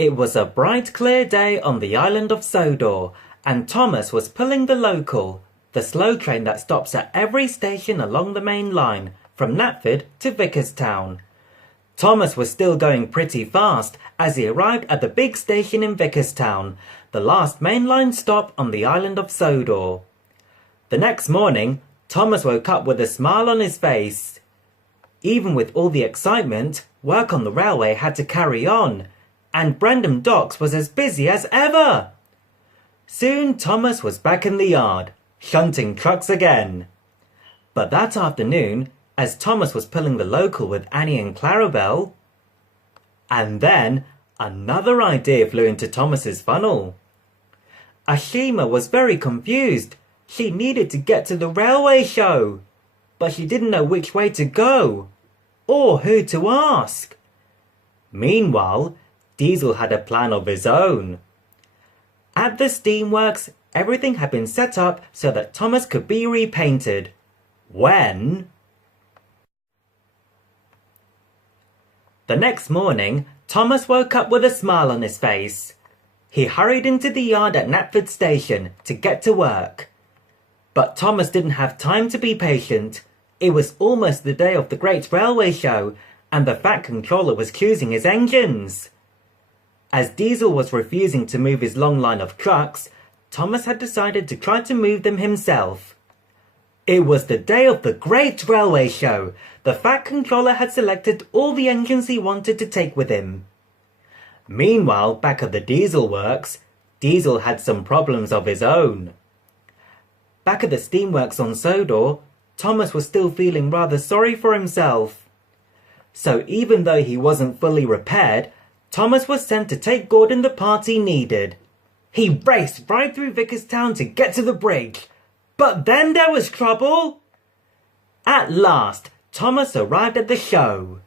It was a bright, clear day on the island of Sodor, and Thomas was pulling the local, the slow train that stops at every station along the main line, from Knapford to Vickerstown. Thomas was still going pretty fast as he arrived at the big station in Vickerstown, the last mainline stop on the island of Sodor. The next morning, Thomas woke up with a smile on his face. Even with all the excitement, work on the railway had to carry on, and Brendam Docks was as busy as ever. Soon Thomas was back in the yard, shunting trucks again. But that afternoon, as Thomas was pulling the local with Annie and Clarabelle, and then another idea flew into Thomas's funnel. Ashima was very confused. She needed to get to the railway show, but she didn't know which way to go, or who to ask. Meanwhile, Diesel had a plan of his own. At the steamworks, everything had been set up so that Thomas could be repainted. When? The next morning, Thomas woke up with a smile on his face. He hurried into the yard at Knapford Station to get to work. But Thomas didn't have time to be patient. It was almost the day of the Great Railway Show, and the Fat Controller was choosing his engines. As Diesel was refusing to move his long line of trucks, Thomas had decided to try to move them himself. It was the day of the Great Railway Show. The Fat Controller had selected all the engines he wanted to take with him. Meanwhile, back at the Diesel works, Diesel had some problems of his own. Back at the steamworks on Sodor, Thomas was still feeling rather sorry for himself. So even though he wasn't fully repaired, Thomas was sent to take Gordon the part he needed. He raced right through Vickerstown to get to the bridge. But then there was trouble. At last, Thomas arrived at the show.